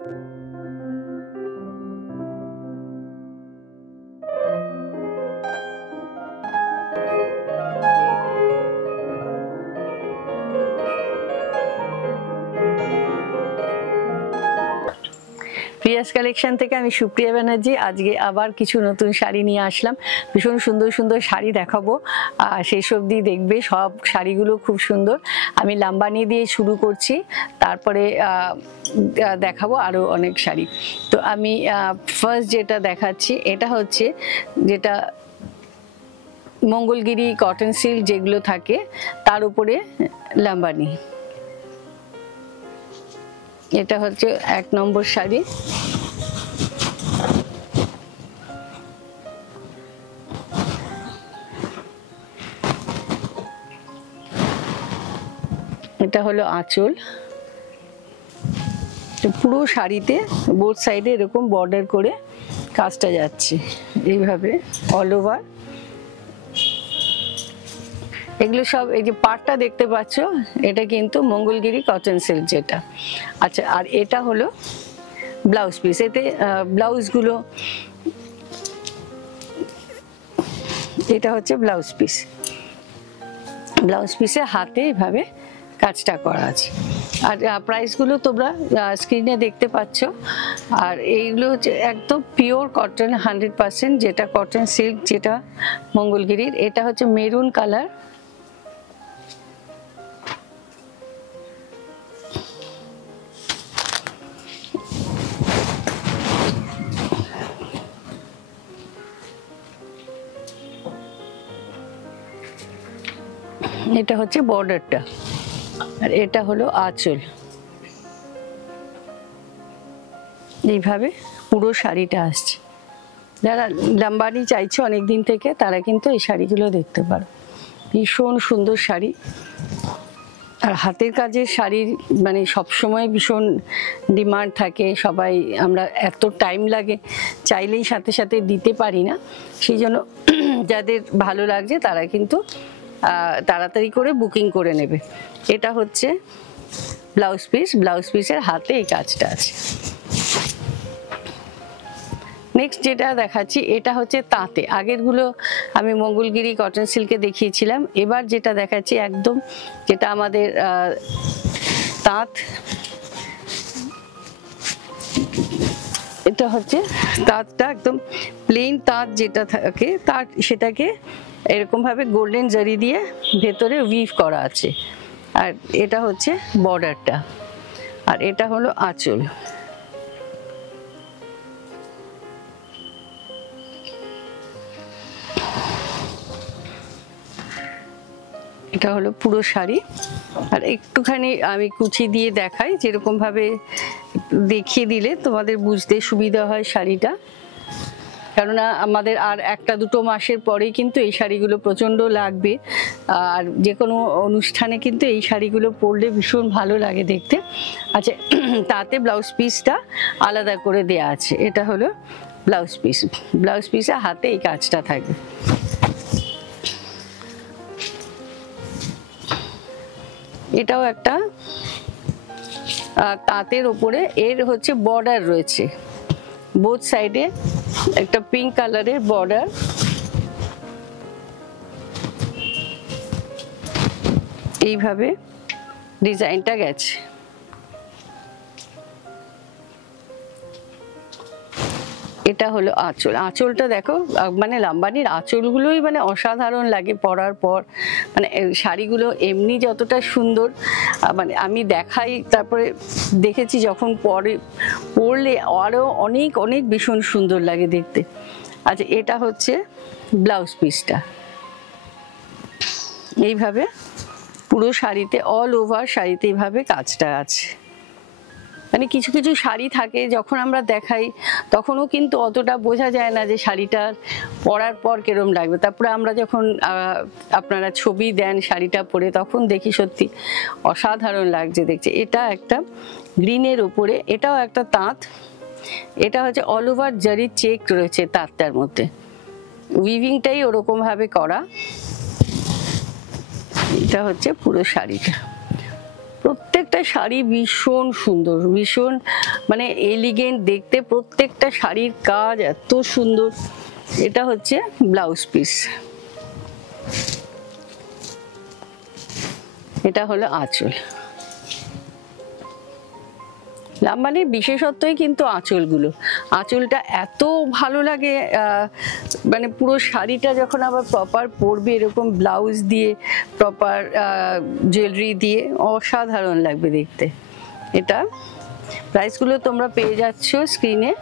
Prius collection থেকে আমি সুপ্রিয়া ব্যানার্জি। আজকে আবার কিছু নতুন শাড়ি নিয়ে আসলাম, ভীষণ সুন্দর সুন্দর শাড়ি দেখাবো, শেষ অবধি দেখবে। সব শাড়িগুলো খুব সুন্দর। আমি লাম্বানি দিয়ে শুরু করছি, তারপরে দেখাবো আরো অনেক শাড়ি। তো আমি ফার্স্ট যেটা দেখাচ্ছি এটা হচ্ছে যেটা মঙ্গলগিরি কটন সিল্ক যেগুলো থাকে তার উপরে লাম্বানি। এটা হচ্ছে 1 নম্বর শাড়ি। এটা হলো আঁচল। পুরো শাড়িতে বোথ সাইডে এরকম বর্ডার করে কাজটা যাচ্ছে এইভাবে অল ওভার। এগুলো সব এই যে পাটটা দেখতে পাচ্ছ এটা কিন্তু মঙ্গলগিরি কটন সিল্ক যেটা। আচ্ছা, আর এটা হলো ব্লাউজ পিস। এতে ব্লাউজগুলো, এটা হচ্ছে ব্লাউজ পিস। ব্লাউজ পিসে হাতে এভাবে কাজটা করা আছে। আর প্রাইসগুলো তোমরা স্ক্রিনে দেখতে পাচ্ছ। আর এইগুলো হচ্ছে একদম পিওর কটন 100%, যেটা কটন সিল্ক যেটা মঙ্গলগিরির। এটা হচ্ছে মেরুন কালার। এটা হচ্ছে বর্ডারটা, আর এটা হলো আঁচল। এইভাবে পুরো শাড়িটা আসছে। যারা লাম্বানি চাইছে অনেকদিন থেকে তারা কিন্তু এই শাড়িগুলো দেখতে পারো। ভীষণ সুন্দর শাড়ি। আর হাতের কাজের শাড়ির মানে সবসময় ভীষণ ডিমান্ড থাকে। সবাই আমরা এত টাইম লাগে, চাইলেই সাথে সাথে দিতে পারি না। সেই জন্য যাদের ভালো লাগছে তারা কিন্তু তাড়াতাড়ি করে বুকিং করে নেবে। এটা হচ্ছে ব্লাউজ পিস। ব্লাউজ পিসের হাতে এই কাজটা আছে। নেক্সট যেটা দেখাচ্ছি এটা হচ্ছে তাঁতে। আগেরগুলো আমি মঙ্গলগিরি কটন সিল্কে দেখিয়েছিলাম। এবার যেটা দেখাচ্ছি একদম যেটা আমাদের তাঁত। এটা হচ্ছে তাঁতটা একদম প্লেন তাঁত যেটা থাকে তার, সেটাকে এরকম ভাবে গোল্ডেন জারি দিয়ে ভেতরে উইভ করা আছে। আর এটা হচ্ছে বর্ডারটা, আর এটা হলো আঁচল। এটা হলো পুরো শাড়ি। আর একটুখানি আমি কুচি দিয়ে দেখাই, যেরকম ভাবে দেখিয়ে দিলে তোমাদের বুঝতে সুবিধা হয় শাড়িটা। কেননা আমাদের আর 1-2 মাসের পরেই কিন্তু এই শাড়িগুলো প্রচণ্ড লাগবে। আর যে কোনো অনুষ্ঠানে কিন্তু এই শাড়িগুলো পরলে ভীষণ ভালো লাগে দেখতে। আচ্ছা, তাতে ব্লাউজ পিসটা আলাদা করে দেয়া আছে। এটা হলো ব্লাউজ পিস। ব্লাউজ পিসে হাতে এই কাজটা থাকবে। এটাও একটা তাঁতের ওপরে, এর হচ্ছে বর্ডার রয়েছে বোথ সাইডে, একটা পিঙ্ক কালারের বর্ডার। এইভাবে ডিজাইনটা গেছে। এটা হলো আঁচল। আঁচলটা দেখো, মানে লাম্বানির আঁচলগুলোই মানে অসাধারণ লাগে পরার পর। মানে শাড়িগুলো এমনি যতটা সুন্দর, মানে আমি দেখাই, তারপরে দেখেছি যখন পরলে আরও অনেক অনেক ভীষণ সুন্দর লাগে দেখতে। আচ্ছা, এটা হচ্ছে ব্লাউজ পিসটা। এইভাবে পুরো শাড়িতে অল ওভার শাড়িতে এইভাবে কাজটা আছে। মানে কিছু কিছু শাড়ি থাকে যখন আমরা দেখাই তখনও কিন্তু অতটা বোঝা যায় না যে শাড়িটা পরার পর কিরম লাগবে। তারপরে আমরা যখন আপনারা ছবি দেন শাড়িটা পরে, তখন দেখি সত্যি অসাধারণ লাগছে দেখছে। এটা একটা গ্রিনের উপরে, এটাও একটা তাঁত। এটা হচ্ছে অল ওভার জারি চেক রয়েছে তাঁতটার মধ্যে, উইভিংটাই ওরকম ভাবে করা। এটা হচ্ছে পুরো শাড়িটা, পুরো প্রত্যেকটা শাড়ি ভীষণ সুন্দর, ভীষণ মানে এলিগেন্ট দেখতে, প্রত্যেকটা শাড়ির কাজ এত সুন্দর। এটা হচ্ছে ব্লাউজ পিস, এটা হলো আঁচল। লাম্বানির বিশেষত্বই কিন্তু আঁচলগুলো, আঁচলটা এত ভালো লাগে, মানে পুরো শাড়িটা যখন আবার প্রপার পরবে এরকম ব্লাউজ দিয়ে, প্রপার জুয়েলারি দিয়ে, অসাধারণ লাগবে দেখতে। এটা প্রাইসগুলো তোমরা পেয়ে যাচ্ছ স্ক্রিনে।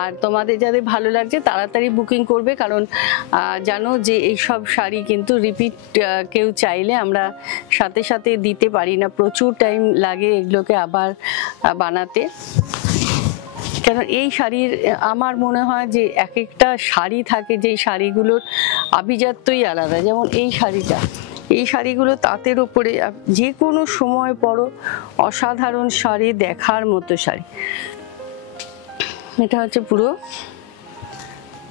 আর তোমাদের যাদের ভালো লাগছে তাড়াতাড়ি বুকিং করবে, কারণ জানো যে এইসব শাড়ি কিন্তু রিপিট কেউ চাইলে আমরা সাথে সাথে দিতে পারি না, প্রচুর টাইম লাগে এগুলোকে আবার বানাতে। কারণ এই শাড়ির আমার মনে হয় যে এক একটা শাড়ি থাকে যে শাড়িগুলোর আভিজাত্যই আলাদা। যেমন এই শাড়িটা, এই শাড়িগুলো তাঁতের উপরে যে কোনো সময় পরো, অসাধারণ শাড়ি, দেখার মতো শাড়ি। এটা হচ্ছে পুরো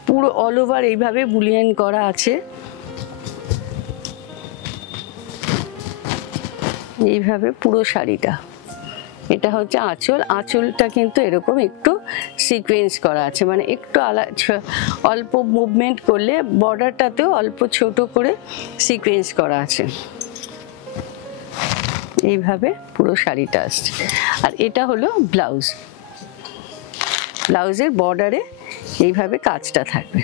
পুরো অল ওভার এইভাবে বুলিয়ান করা আছে, এইভাবে পুরো শাড়িটা। এটা হচ্ছে আঁচল, আঁচলটা কিন্তু এরকম একটু সিকোয়েন্স করা আছে, মানে একটু অল্প মুভমেন্ট করলে বর্ডারটাতেও অল্প ছোট করে সিকোয়েন্স করা আছে, এইভাবে পুরো শাড়িটা আসছে। আর এটা হলো ব্লাউজ, ব্লাউজের বর্ডারে এইভাবে কাজটা থাকবে।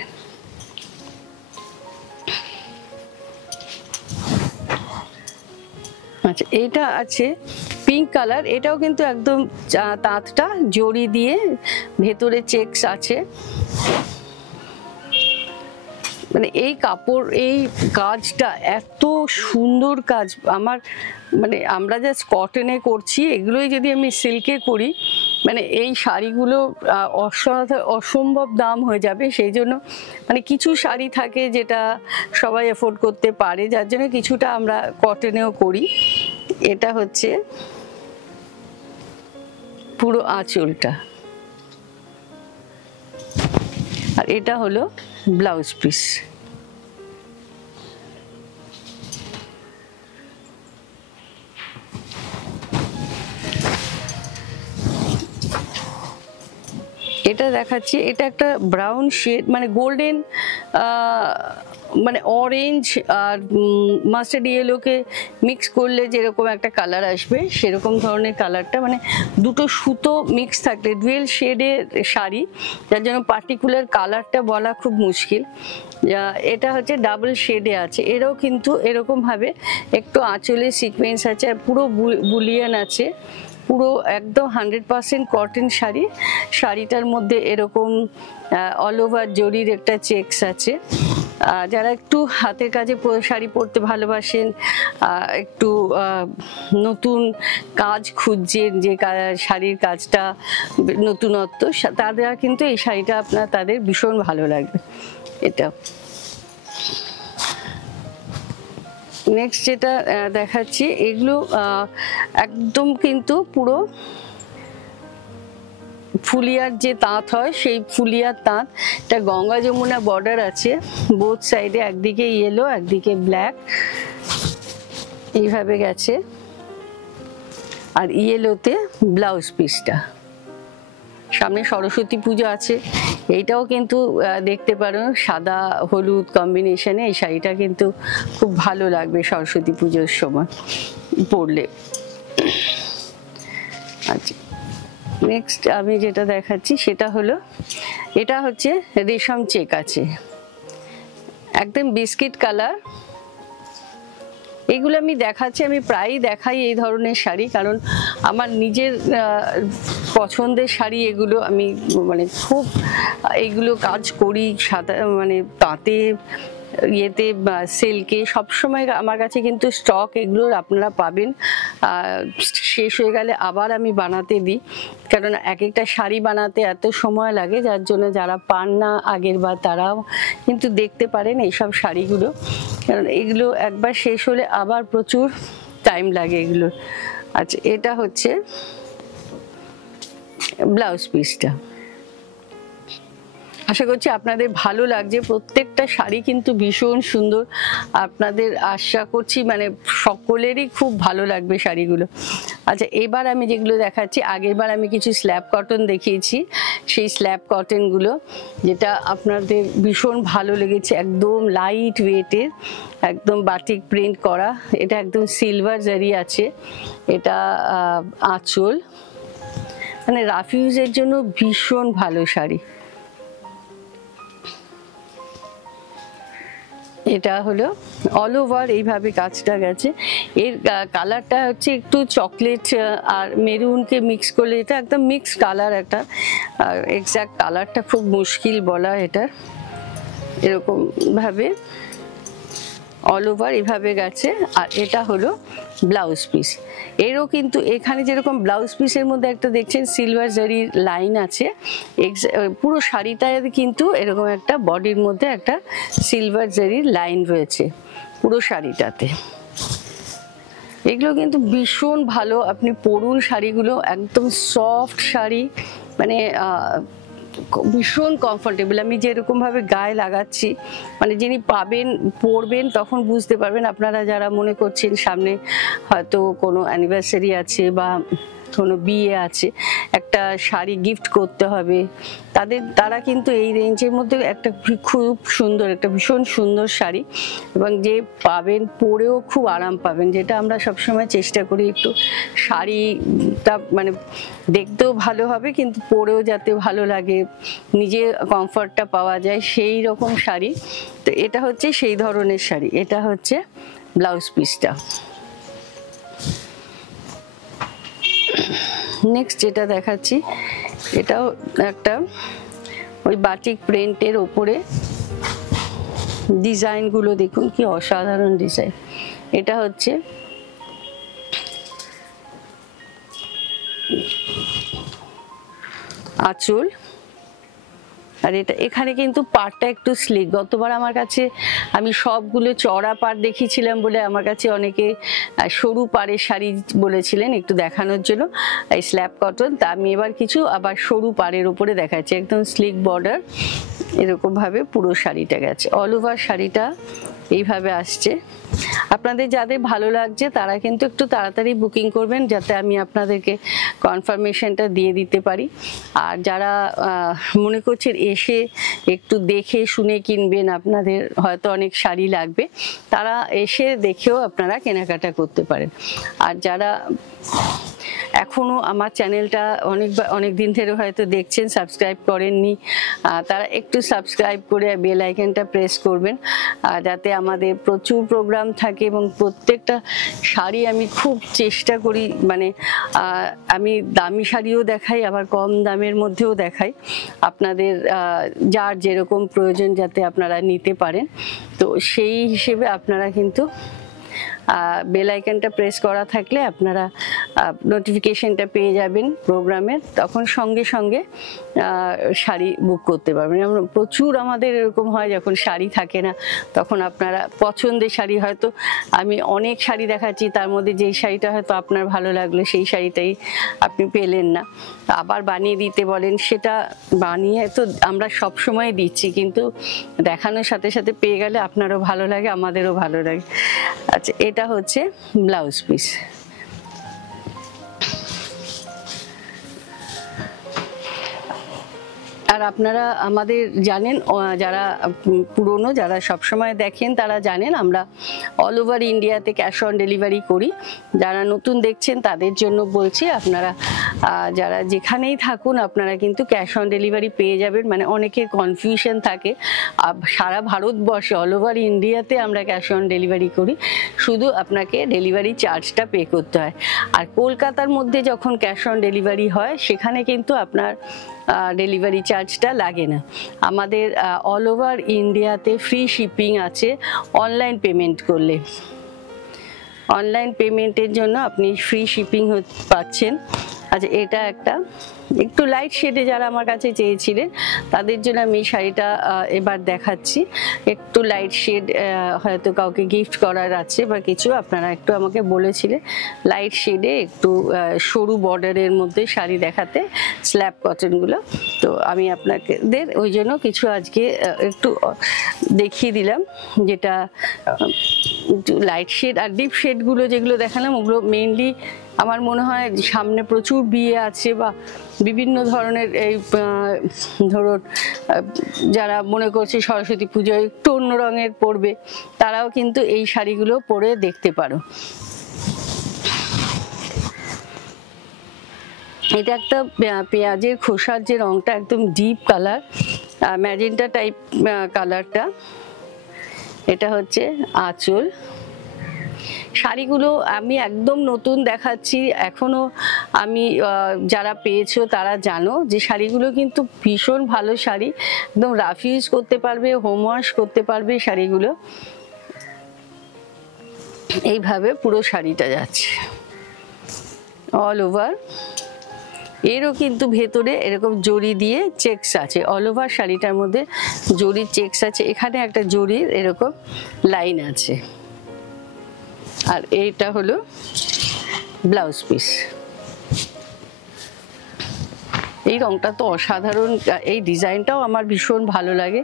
আচ্ছা, এটা আছে পিঙ্ক কালার, এটাও কিন্তু একদম তাঁতটা জড়ি দিয়ে ভেতরে চেকস আছে। মানে এই কাপড়, এই কাজটা এত সুন্দর কাজ। আমার মানে আমরা জাস্ট কটনে করছি, এগুলোই যদি আমি সিল্কে করি মানে এই শাড়িগুলো অসম্ভব দাম হয়ে যাবে। সেই জন্য মানে কিছু শাড়ি থাকে যেটা সবাই এফোর্ড করতে পারে, যার জন্য কিছুটা আমরা কটনেও করি। এটা হচ্ছে পুরো আঁচলটা, আর এটা হলো ব্লাউজ পিস। এটা দেখাচ্ছি, এটা একটা ব্রাউন শেড, মানে গোল্ডেন, মানে অরেঞ্জ আর মাস্টার্ড ইয়েলোকে মিক্স করলে যেরকম একটা কালার আসবে সেরকম ধরনের কালারটা, মানে দুটো সুতো মিক্স থাকলে ডুয়েল শেডের শাড়ি, যার জন্য পার্টিকুলার কালারটা বলা খুব মুশকিল। এটা হচ্ছে ডাবল শেডে আছে, এরও কিন্তু এরকমভাবে একটু আঁচলে সিকোয়েন্স আছে, আর পুরো বুলিয়ান আছে, পুরো একদম 100% কটন শাড়ি। শাড়িটার মধ্যে এরকম অল ওভার জরির একটা চেকস আছে। যারা একটু হাতের কাজে শাড়ি পরতে ভালোবাসেন, একটু নতুন কাজ খুঁজছেন, যে শাড়ির কাজটা নতুনত্ব, তারা কিন্তু এই শাড়িটা তাদের ভীষণ ভালো লাগবে। এটা নেক্সট যেটা দেখাচ্ছি, এগুলো একদম কিন্তু পুরো ফুলিয়ার যে তাঁত হয় সেই ফুলিয়ার তাঁত। এটা গঙ্গা যমুনা বর্ডার আছে বোথ সাইডে, একদিকে ইয়েলো একদিকে ব্ল্যাক, এইভাবে গেছে। আর ইয়েলোতে ব্লাউজ পিসটা। সামনে সরস্বতী পুজো আছে, এইটাও কিন্তু দেখতে পারো সাদা হলুদ কম্বিনেশনে, এই শাড়িটা কিন্তু খুব ভালো লাগবে সরস্বতী পুজোর সময় পরলে। আচ্ছা, নেক্সট আমি যেটা দেখাচ্ছি সেটা হলো, এটা হচ্ছে রেশম চেক আছে, একদম বিস্কিট কালার। এইগুলো আমি দেখাচ্ছি, আমি প্রায়ই দেখাই এই ধরনের শাড়ি, কারণ আমার নিজের পছন্দের শাড়ি এগুলো। আমি মানে খুব এইগুলো কাজ করি সাদা, মানে তাঁতে, ইয়েতে, সিল্কে, সবসময় আমার কাছে কিন্তু স্টক এগুলোর আপনারা পাবেন। শেষ হয়ে গেলে আবার আমি বানাতে দিই, কারণ এক একটা শাড়ি বানাতে এত সময় লাগে, যার জন্য যারা পান না আগের বার তারাও কিন্তু দেখতে পারেন এইসব শাড়িগুলো, কারণ এগুলো একবার শেষ হলে আবার প্রচুর টাইম লাগে এগুলোর। আচ্ছা, এটা হচ্ছে ব্লাউজ পিসটা। আশা করছি আপনাদের ভালো লাগছে, প্রত্যেকটা শাড়ি কিন্তু ভীষণ সুন্দর। আপনাদের আশা করছি মানে সকলেরই খুব ভালো লাগবে শাড়িগুলো। আচ্ছা, এবার আমি যেগুলো দেখাচ্ছি, আগের বার আমি কিছু স্ল্যাব কটন দেখিয়েছি, সেই স্ল্যাব কটনগুলো যেটা আপনাদের ভীষণ ভালো লেগেছে, একদম লাইট ওয়েটের, একদম বাটিক প্রিন্ট করা, এটা একদম সিলভার জারি আছে, এটা আঁচল, মানে রাফ ইউজের জন্য ভীষণ ভালো শাড়ি। এটা হলো অল ওভার এইভাবে কাজটা গেছে। এর কালারটা হচ্ছে একটু চকলেট আর মেরুনকে মিক্স করলে, এটা একদম মিক্স কালার একটা, আর এক্স্যাক্ট কালারটা খুব মুশকিল বলা এটার। এরকম ভাবে অল ওভার এভাবে গেছে। আর এটা হলো ব্লাউজ পিস। এরও কিন্তু এখানে যেরকম ব্লাউজ পিসের মধ্যে একটা দেখছেন সিলভার জারির লাইন আছে, পুরো শাড়িটায় কিন্তু এরকম একটা বডির মধ্যে একটা সিলভার জারির লাইন রয়েছে পুরো শাড়িটাতে। এগুলো কিন্তু ভীষণ ভালো, আপনি পরুন শাড়িগুলো, একদম সফট শাড়ি, মানে ভীষণ কমফোর্টেবল। আমি যেরকম ভাবে গায়ে লাগাচ্ছি, মানে যিনি পাবেন পরবেন তখন বুঝতে পারবেন। আপনারা যারা মনে করছেন সামনে হয়তো কোনো অ্যানিভার্সারি আছে বা কোনো বিয়ে আছে, একটা শাড়ি গিফট করতে হবে, তারা কিন্তু এই রেঞ্জের মধ্যে একটা খুব সুন্দর, একটা ভীষণ সুন্দর শাড়ি, এবং যে পাবেন পরেও খুব আরাম পাবেন, যেটা আমরা সবসময় চেষ্টা করি একটু শাড়িটা মানে দেখতেও ভালো হবে কিন্তু পরেও যাতে ভালো লাগে, নিজে কমফর্টটা পাওয়া যায়, সেই রকম শাড়ি। তো এটা হচ্ছে সেই ধরনের শাড়ি। এটা হচ্ছে ব্লাউজ পিসটা। নেক্সট যেটা দেখাচ্ছি, এটাও একটা ওই বাটিক প্রিন্টের ওপরে ডিজাইনগুলো দেখুন কি অসাধারণ ডিজাইন। এটা হচ্ছে আঁচল, আর এটা এখানে কিন্তু পাড়টা একটু স্লিক। গতবার আমার কাছে আমি সবগুলো চড়া পাড় দেখিয়েছিলাম বলে আমার কাছে অনেকে সরু পাড়ের শাড়ি বলেছিলেন একটু দেখানোর জন্য, এই স্ল্যাব কটন। তা আমি এবার কিছু আবার সরু পাড়ের উপরে দেখাচ্ছি, একদম স্লিক বর্ডার, এরকম ভাবে পুরো শাড়িটা গেছে। অল ওভার শাড়িটা এইভাবে আসছে। আপনাদের যাদের ভালো লাগছে তারা কিন্তু একটু তাড়াতাড়ি বুকিং করবেন, যাতে আমি আপনাদেরকে কনফার্মেশনটা দিয়ে দিতে পারি। আর যারা মনে করছেন এসে একটু দেখে শুনে কিনবেন, আপনাদের হয়তো অনেক শাড়ি লাগবে, তারা এসে দেখেও আপনারা কেনাকাটা করতে পারেন। আর যারা এখনো আমার চ্যানেলটা অনেক দিন ধরে হয়তো দেখছেন, সাবস্ক্রাইব করেননি, তারা একটু সাবস্ক্রাইব করে বেল আইকনটা প্রেস করবেন, যাতে আমাদের প্রচুর প্রোগ্রাম থাকে এবং প্রত্যেকটা শাড়ি আমি খুব চেষ্টা করি, মানে আমি দামি শাড়িও দেখাই আবার কম দামের মধ্যেও দেখাই, আপনাদের যার যেরকম প্রয়োজন যাতে আপনারা নিতে পারেন। তো সেই হিসেবে আপনারা কিন্তু বেল আইকনটা প্রেস করা থাকলে আপনারা নোটিফিকেশনটা পেয়ে যাবেন প্রোগ্রামের, তখন সঙ্গে সঙ্গে শাড়ি বুক করতে পারবেন। প্রচুর আমাদের এরকম হয় যখন শাড়ি থাকে না, তখন আপনারা পছন্দের শাড়ি, হয়তো আমি অনেক শাড়ি দেখাচ্ছি, তার মধ্যে যেই শাড়িটা হয়তো আপনার ভালো লাগলো সেই শাড়িটাই আপনি পেলেন না, আবার বানিয়ে দিতে বলেন, সেটা বানিয়ে তো আমরা সব সময় দিচ্ছি, কিন্তু দেখানোর সাথে সাথে পেয়ে গেলে আপনারও ভালো লাগে, আমাদেরও ভালো লাগে। আচ্ছা, এটা হচ্ছে ব্লাউজ পিস। আর আপনারা আমাদের জানেন, যারা পুরনো, যারা সবসময় দেখেন তারা জানেন আমরা অল ওভার ইন্ডিয়াতে ক্যাশ অন ডেলিভারি করি। যারা নতুন দেখছেন তাদের জন্য বলছি, আপনারা যারা যেখানেই থাকুন আপনারা কিন্তু ক্যাশ অন ডেলিভারি পেয়ে যাবেন। মানে অনেকের কনফিউশন থাকে, সারা ভারতবর্ষে অল ওভার ইন্ডিয়াতে আমরা ক্যাশ অন ডেলিভারি করি, শুধু আপনাকে ডেলিভারি চার্জটা পে করতে হয়। আর কলকাতার মধ্যে যখন ক্যাশ অন ডেলিভারি হয় সেখানে কিন্তু আপনার ডেলিভারি চার্জটা লাগে না। আমাদের অল ওভার ইন্ডিয়াতে ফ্রি শিপিং আছে অনলাইন পেমেন্ট করলে। অনলাইন পেমেন্টের জন্য আপনি ফ্রি শিপিং পাচ্ছেন। আচ্ছা, এটা একটা একটু লাইট শেডে যারা আমার কাছে চেয়েছিলেন তাদের জন্য আমি এই শাড়িটা এবার দেখাচ্ছি। একটু লাইট শেড, হয়তো কাউকে গিফট করার আছে বা কিছু, আপনারা একটু আমাকে বলেছিলেন লাইট শেডে একটু সরু বর্ডারের মধ্যে শাড়ি দেখাতে, স্ল্যাব কটনগুলো। তো আমি আপনাদের ওই জন্য কিছু আজকে একটু দেখিয়ে দিলাম, যেটা একটু লাইট শেড। আর ডিপ শেডগুলো যেগুলো দেখালাম ওগুলো মেইনলি আমার মনে হয় সামনে প্রচুর বিয়ে আছে বা বিভিন্ন ধরনের এই ধরুন যারা মনে করছে সরস্বতী পুজোয় একটু অন্য রঙের পরবে, তারাও কিন্তু এই শাড়িগুলো পরে দেখতে পারো। এটা একটা পেঁয়াজের খোসার যে রংটা একদম ডিপ কালার, ম্যাজেন্টা টাইপ কালারটা। এটা হচ্ছে আঁচল। শাড়িগুলো আমি একদম নতুন দেখাচ্ছি, এখনো আমি যারা পেয়েছো তারা জানো যে শাড়িগুলো কিন্তু ভীষণ ভালো শাড়ি, একদম রাফ ইউজ করতে পারবে, হোম ওয়াশ করতে পারবে শাড়িগুলো। এইভাবে পুরো শাড়িটা যাচ্ছে অল ওভার। এরও কিন্তু ভেতরে এরকম জরি দিয়ে চেকস আছে, অল ওভার শাড়িটার মধ্যে জরির চেকস আছে, এখানে একটা জরির এরকম লাইন আছে। আর এইটা হলো ব্লাউজ পিস। এই রংটা তো অসাধারণ, এই ডিজাইনটাও আমার ভীষণ ভালো লাগে,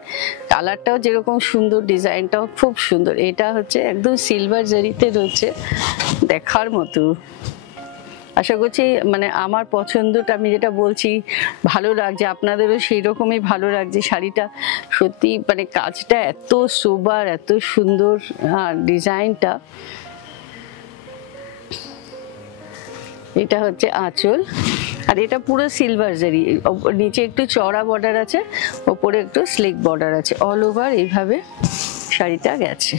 কালারটাও যেরকম সুন্দর, ডিজাইনটাও খুব সুন্দর। এটা হচ্ছে একদম সিলভার জারিতে রয়েছে, দেখার মতো। আশা করছি মানে আমার পছন্দটা আমি যেটা বলছি ভালো লাগছে, আপনাদেরও সেই রকমই ভালো লাগছে। শাড়িটা সত্যি মানে কাজটা এত সোবার, এত সুন্দর, ডিজাইনটা। এটা হচ্ছে আঁচল, আর এটা পুরো সিলভার জারি, নিচে একটু চড়া বর্ডার আছে, ওপরে একটু স্লিক বর্ডার আছে, অল ওভার এইভাবে শাড়িটা গেছে।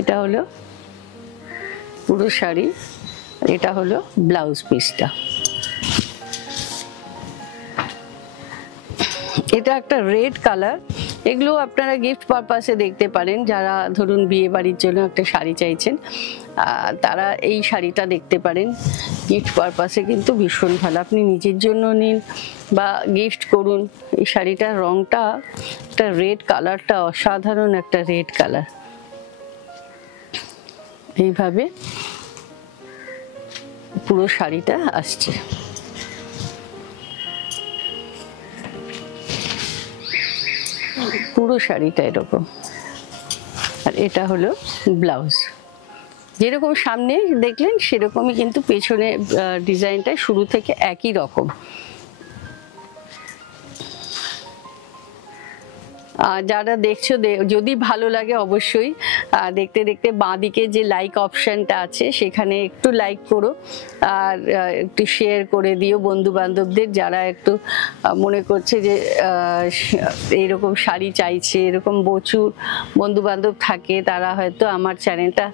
এটা হলো পুরো শাড়ি, এটা হলো ব্লাউজ পিসটা। এটা একটা রেড কালার, এগুলো আপনারা গিফট পারপাসে দেখতে পারেন, যারা ধরুন বিয়ে বাড়ির জন্য একটা শাড়ি চাইছেন তারা এই শাড়িটা দেখতে পারেন। গিফট পারপাসে কিন্তু ভীষণ ভালো, আপনি নিজের জন্য নিন বা গিফট করুন। এই শাড়িটার রংটা, একটা রেড কালারটা অসাধারণ, একটা রেড কালার। এইভাবে পুরো শাড়িটা আসছে। পুরো শাড়িটা এরকম। আর এটা হলো ব্লাউজ, যেরকম সামনে দেখলেন সেরকমই কিন্তু পেছনে ডিজাইনটা শুরু থেকে একই রকম। যারা দেখছো যদি ভালো লাগে অবশ্যই দেখতে দেখতে বাঁদিকে যে লাইক অপশানটা আছে সেখানে একটু লাইক করো, আর একটু শেয়ার করে দিও বন্ধু বান্ধবদের, যারা একটু মনে করছে যে এইরকম শাড়ি চাইছে। এরকম প্রচুর বন্ধু বান্ধব থাকে, তারা হয়তো আমার চ্যানেলটা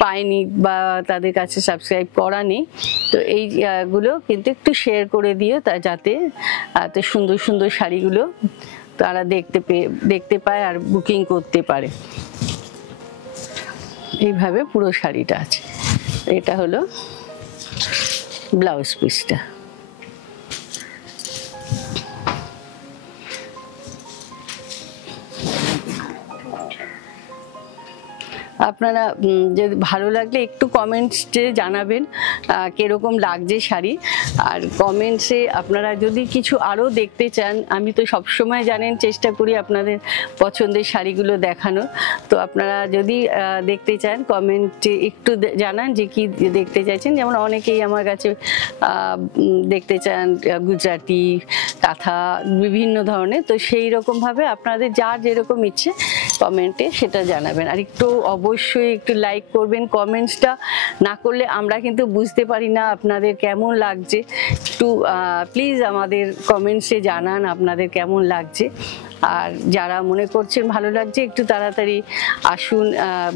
পায়নি বা তাদের কাছে সাবস্ক্রাইব করা নেই, তো এইগুলো কিন্তু একটু শেয়ার করে দিও, যাতে এত সুন্দর সুন্দর শাড়িগুলো তারা দেখতে পায় আর বুকিং করতে পারে। এইভাবে পুরো শাড়িটা আছে। এটা হলো ব্লাউজ পিসটা। আপনারা যদি ভালো লাগলে একটু কমেন্টসে জানাবেন কিরকম লাগছে শাড়ি। আর কমেন্টসে আপনারা যদি কিছু আরও দেখতে চান, আমি তো সবসময় জানেন চেষ্টা করি আপনাদের পছন্দের শাড়িগুলো দেখানো, তো আপনারা যদি দেখতে চান কমেন্টে একটু জানান যে কি দেখতে চাইছেন। যেমন অনেকেই আমার কাছে দেখতে চান গুজরাটি, কাঁথা, বিভিন্ন ধরনের, তো সেই রকমভাবে আপনাদের যার যেরকম ইচ্ছে কমেন্টে সেটা জানাবেন। আর একটু অবশ্যই একটু লাইক করবেন, কমেন্টসটা না করলে আমরা কিন্তু বুঝতে পারি না আপনাদের কেমন লাগছে। একটু প্লিজ আমাদের কমেন্টসে জানান আপনাদের কেমন লাগছে। আর যারা মনে করছেন ভালো লাগছে একটু তাড়াতাড়ি আসুন,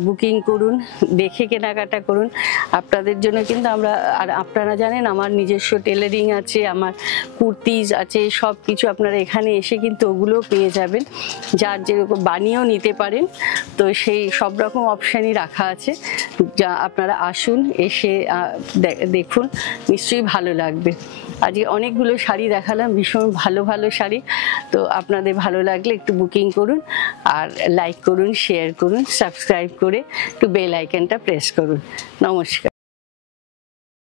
বুকিং করুন, দেখে কেনাকাটা করুন। আপনাদের জন্য কিন্তু আমরা, আর আপনারা জানেন আমার নিজস্ব টেলারিং আছে, আমার কুর্তিজ আছে, সব কিছু আপনারা এখানে এসে কিন্তু ওগুলো পেয়ে যাবেন, যার যেরকম বানিয়েও নিতে পারেন। তো সেই সব রকম অপশানই রাখা আছে, যা আপনারা আসুন, এসে দেখুন, নিশ্চয়ই ভালো লাগবে। আজকে অনেকগুলো শাড়ি দেখালাম, ভীষণ ভালো ভালো শাড়ি। তো আপনাদের ভালো লাগলে একটু বুকিং করুন, আর লাইক করুন, শেয়ার করুন, সাবস্ক্রাইব করে একটু বেল আইকনটা প্রেস করুন। নমস্কার।